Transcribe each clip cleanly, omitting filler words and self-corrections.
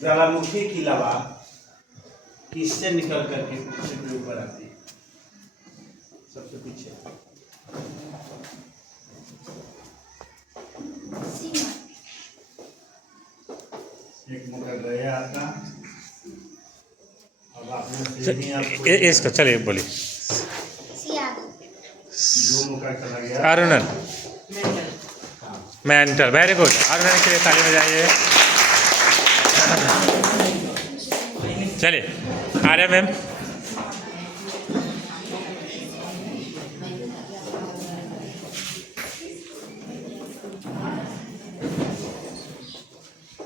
ज्वालामुखी की लावा किससे निकल करके पृथ्वी के ऊपर आती है? सबसे पीछे एक मुका गया आपका। अब आपने इसका चलिए बोलिए। दो मुका चला गया। अरुणन मेंटल, वेरी गुड। अरुणन के लिए ताली बजाइए। चलिए आर्या मैम।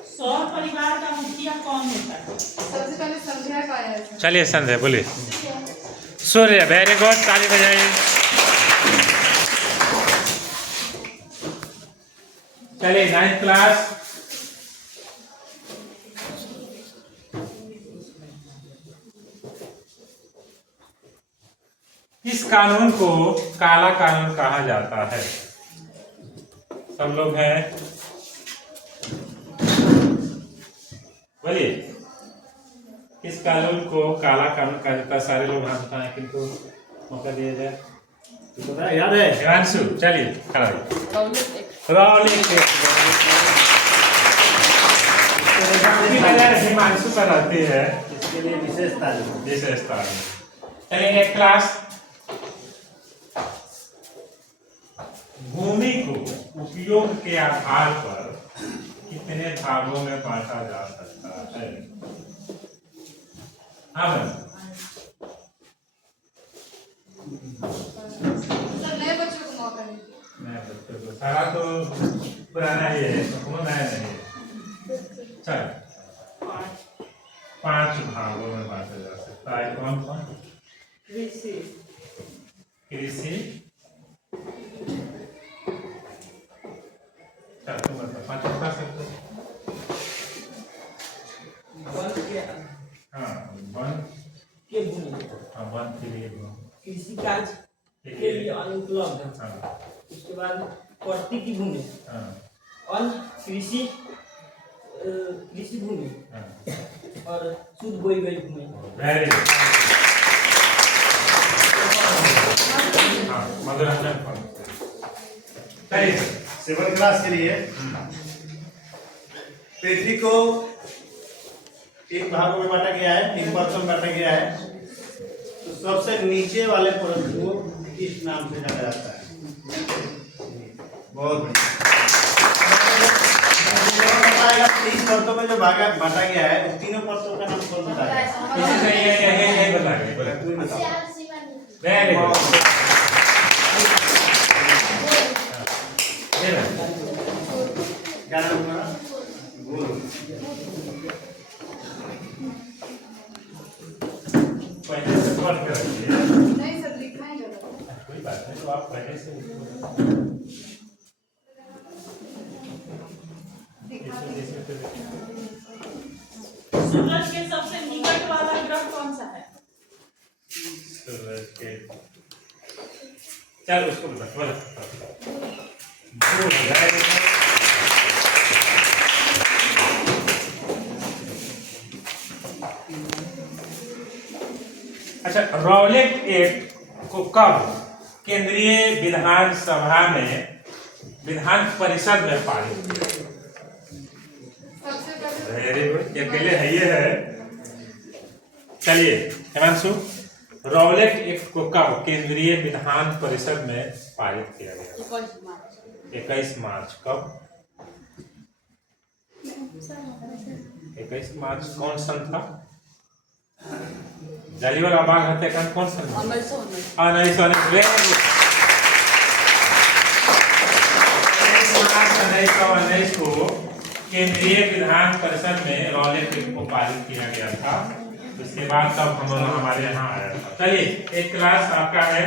सौर परिवार का मुखिया कौन होता है? सबसे पहले संध्या का आया है। चलिए संध्या बोलिए। सूर्य, वेरी गुड, ताली बजाइए। चलिए 9th क्लास। इस कानून को काला कानून कहा जाता है। सब लोग हैं, बोलिए। इस कानून को काला कानून कहा जाता है। सारे लोग हाथ उठाएं, किनको मौका दिया जाए। तो पता है, याद है? हिमांशु चलिए खड़ा रौलिक हिमांशु पर रहती है, इसके लिए विशेषता विशेषता। चलिए एक क्लास। भूमि को उपयोग के आधार पर कितने भागों में बांटा जा सकता है? हाँ मैम। नए बच्चों को मौका दीजिए। नए बच्चों को, सारा तो पुराना ही है, तो नया नहीं है। चल 5 भागों में बांटा जा सकता है। कौन कौन? कृषि, तुम बताओ 5 बता सकते हो? हाँ, वन के भूमि, हाँ, वन के लिए कृषि कार्य के लिए अनुपलब्ध है। हाँ, उसके बाद प्रति की भूमि, हाँ, अन्य कृषि भूमि हाँ। और शुद्ध बोई गई भूमि। Very good. हाँ, मनोरंजन फल। चलिए 7th क्लास के लिए पृथ्वी को 3 भागों में बांटा गया है, 3 परतों में बांटा गया है। तो सबसे नीचे वाले परत को किस नाम से जाना जाता है? बहुत बढ़िया। 3 परतों में जो भागा बांटा गया है, उन तीनों परतों का नाम कौन बताएगा? किसी से ये बता दे। तुम बताओ। Very good. क्या नाम तुम्हारा? गुरु। पहले से पढ़ के रखिए। नहीं सर, लिखना ही गलत है। कोई बात नहीं, तो आप पहले से सूरज के सबसे निकट वाला ग्रह कौन सा है? सूरज के, चल उसको बता। अच्छा, रौलिक एक्ट को कब केंद्रीय विधान सभा में, विधान परिषद में पारित किया? सबसे पहले वेरी गुड, ये अकेले है ये है। चलिए हिमांशु, रौलिक एक्ट को कब केंद्रीय विधान परिषद में पारित किया गया? 21 मार्च। कब? 21 मार्च। कौन सन था? जालियांवाला बाग हत्याकांड कौन सन? 1919। 1919 को केंद्रीय विधान परिषद में रौलिक एक्ट को पारित किया गया था। उसके बाद तब हम लोग हमारे यहाँ आया था। चलिए एक क्लास आपका है,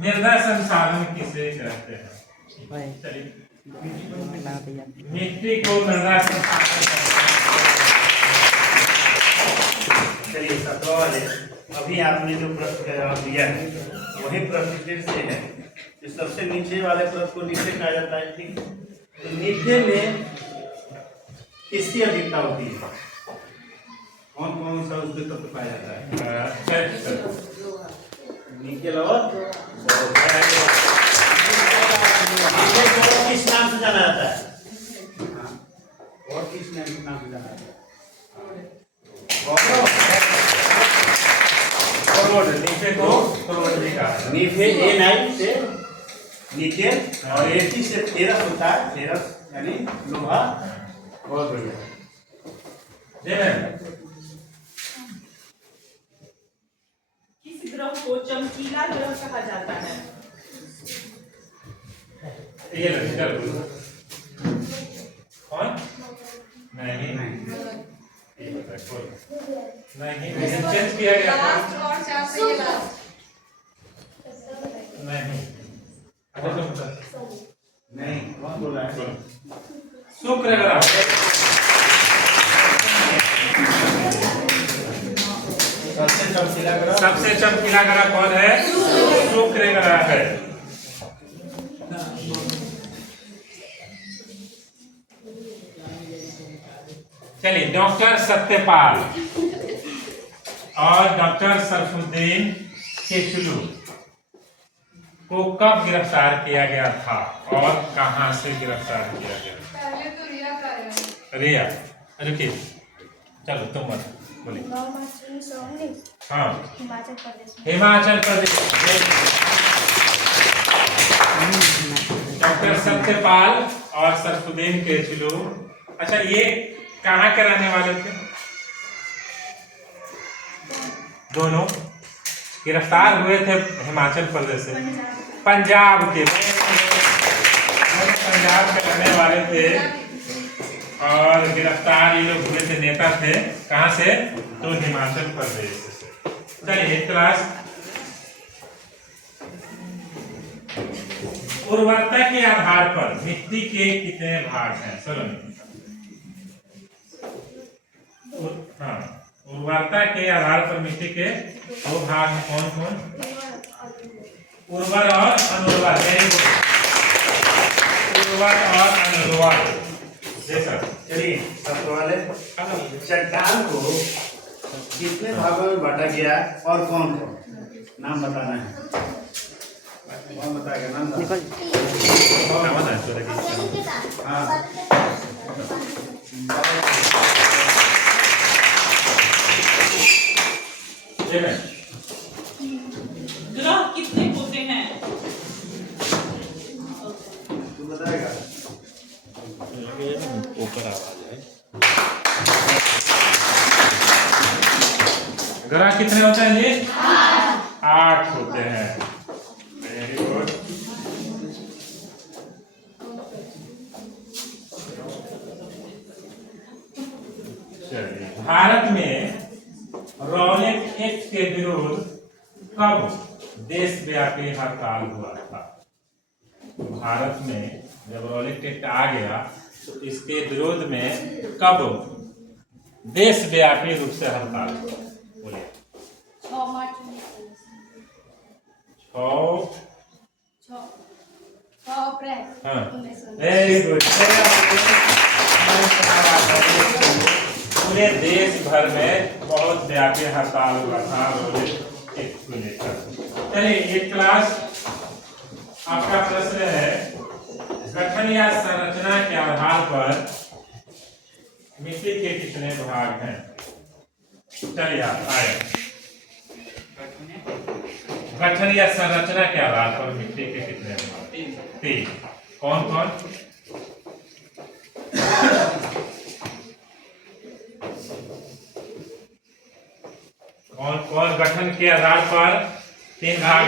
मृदा संसाधन किसे कहते हैं? चलिए मिट्टी को मृदा संसाधन कहते हैं। चलिए 17 वाले, अभी आपने जो प्रश्न का जवाब दिया है वही प्रतिष्ठित से है। जो सबसे नीचे वाले परत को नीचे कहा जाता है, ठीक। तो नीचे में किसकी अधिकता होती है? कौन कौन सा उसके तत्व पाया जाता है? निकेल और किस नाम से जाना जाता है? और किस नाम से जाना जाता है? नीचे को फॉरवर्ड भी कहा है। नीचे A9 से निकेल और A30 से फेरस होता है। फेरस यानी लोहा। बहुत बढ़िया। किस ग्रह को चमकीला ग्रह कहा जाता है? ये चल कौन? नहीं नहीं चेंज किया गया था। लास्ट और चार से ये लास्ट। नहीं नहीं, कौन बोला है? शुक्र ग्रह। सबसे चमकीला ग्रह। सबसे चमकीला ग्रह कौन है? शुक्र ग्रह है। चलिए, डॉक्टर सत्यपाल और डॉक्टर सरफुद्दीन केचलू को कब गिरफ्तार किया गया था और कहां से गिरफ्तार किया गया? पहले तो रिया का है। रिया, रुकिए, चलो तुम मत बोलिए। 9 मार्च 1919 हाँ, हिमाचल प्रदेश में। हिमाचल प्रदेश। डॉक्टर सत्यपाल और सरफुद्दीन केचलू, अच्छा ये कहाँ के रहने वाले थे? दोनों गिरफ्तार हुए थे हिमाचल प्रदेश से। पंजाब के, पंजाब के रहने वाले थे और गिरफ्तार ये लोग हुए थे, नेता थे। कहाँ से? तो हिमाचल प्रदेश से। चलिए क्लास, उर्वरता के आधार पर मिट्टी के कितने भाग हैं? चलो हाँ, उर्वरता के आधार पर मिट्टी के 2 भाग हैं। कौन कौन? उर्वर और अनुर्वर। उर्वर और अनुर्वर। जी सर। चलिए, सबसे वाले चट्टान को कितने भागों में बांटा गया और कौन कौन? नाम बताना है। कौन बताएगा? नाम हाँ, ग्रह कितने होते हैं? तू बताएगा। ग्रह कितने होते हैं जी? 8 होते हैं। Very good. चलिए, भारत में रॉलेट एक्ट के विरोध कब देशव्यापी हड़ताल हुआ था? भारत में जब रॉलेट एक्ट आ गया तो इसके विरोध में कब देशव्यापी रूप से हड़ताल हुआ? बोले 6 मार्च 6 अप्रैल हाँ, 1919। Very good. पूरे देश भर में बहुत व्यापी हड़ताल हुआ था रॉलेट एक्ट को लेकर। चलिए, ये क्लास आपका प्रश्न है, गठन या संरचना के आधार पर मिट्टी के कितने भाग हैं? चलिए आप आए। गठन या संरचना के आधार पर मिट्टी के कितने भाग? 3। कौन कौन? कौन कौन गठन के आधार पर 3 भाग?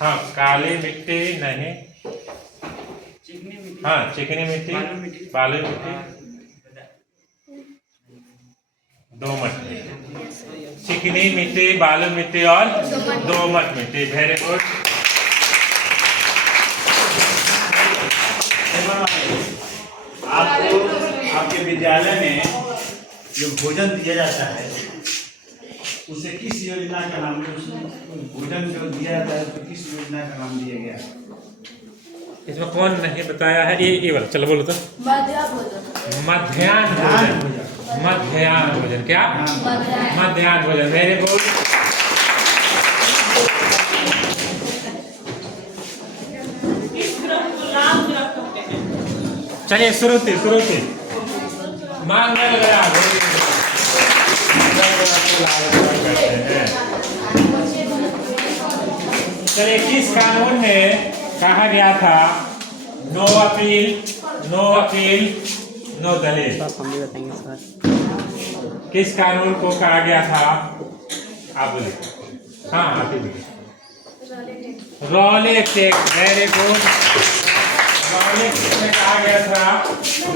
हाँ, काली मिट्टी नहीं, हाँ चिकनी मिट्टी, बालू मिट्टी, दोमट मिट्टी। चिकनी मिट्टी, बालू मिट्टी और दोमट मिट्टी। Very good. आपको आपके विद्यालय में जो भोजन दिया जाता है उसे किस योजना का नाम उसमें भोजन जो दिया जाता है तो किस योजना का नाम दिया गया? इसमें कौन नहीं बताया है? ये वाला चलो बोलो तो। मध्याह्न भोजन। मध्याह्न भोजन। मध्याह्न भोजन क्या? मध्याह्न भोजन। Very good. इस ग्रह को लाल ग्रह कहते हैं। चलिए श्रुति श्रुति मंगल ग्रह कहते हैं। चलिए किस कानून में कहा गया था नो अपील नो दलील? किस कानून को कहा गया था? आप बोलिए। हाँ आप ही बोलिए। Rowlatt act. Very good. Rowlatt act में कहा गया था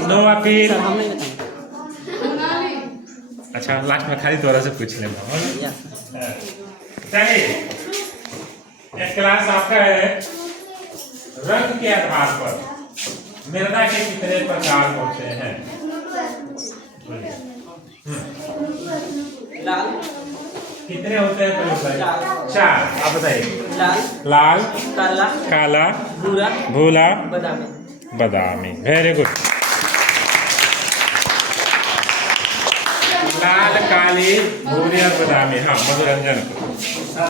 नो अपील। अच्छा लास्ट में खाली दोबारा से पूछ लेना। चलिए एक क्लास आपका है रंग के आधार पर मृदा के कितने प्रकार होते हैं? लाल कितने होते हैं पहले बताइए। 4। आप बताइए। लाल काला काला भूरा भूला बादामी। Very good. लाल काली भूरी और बादामी। हाँ मनोरंजन।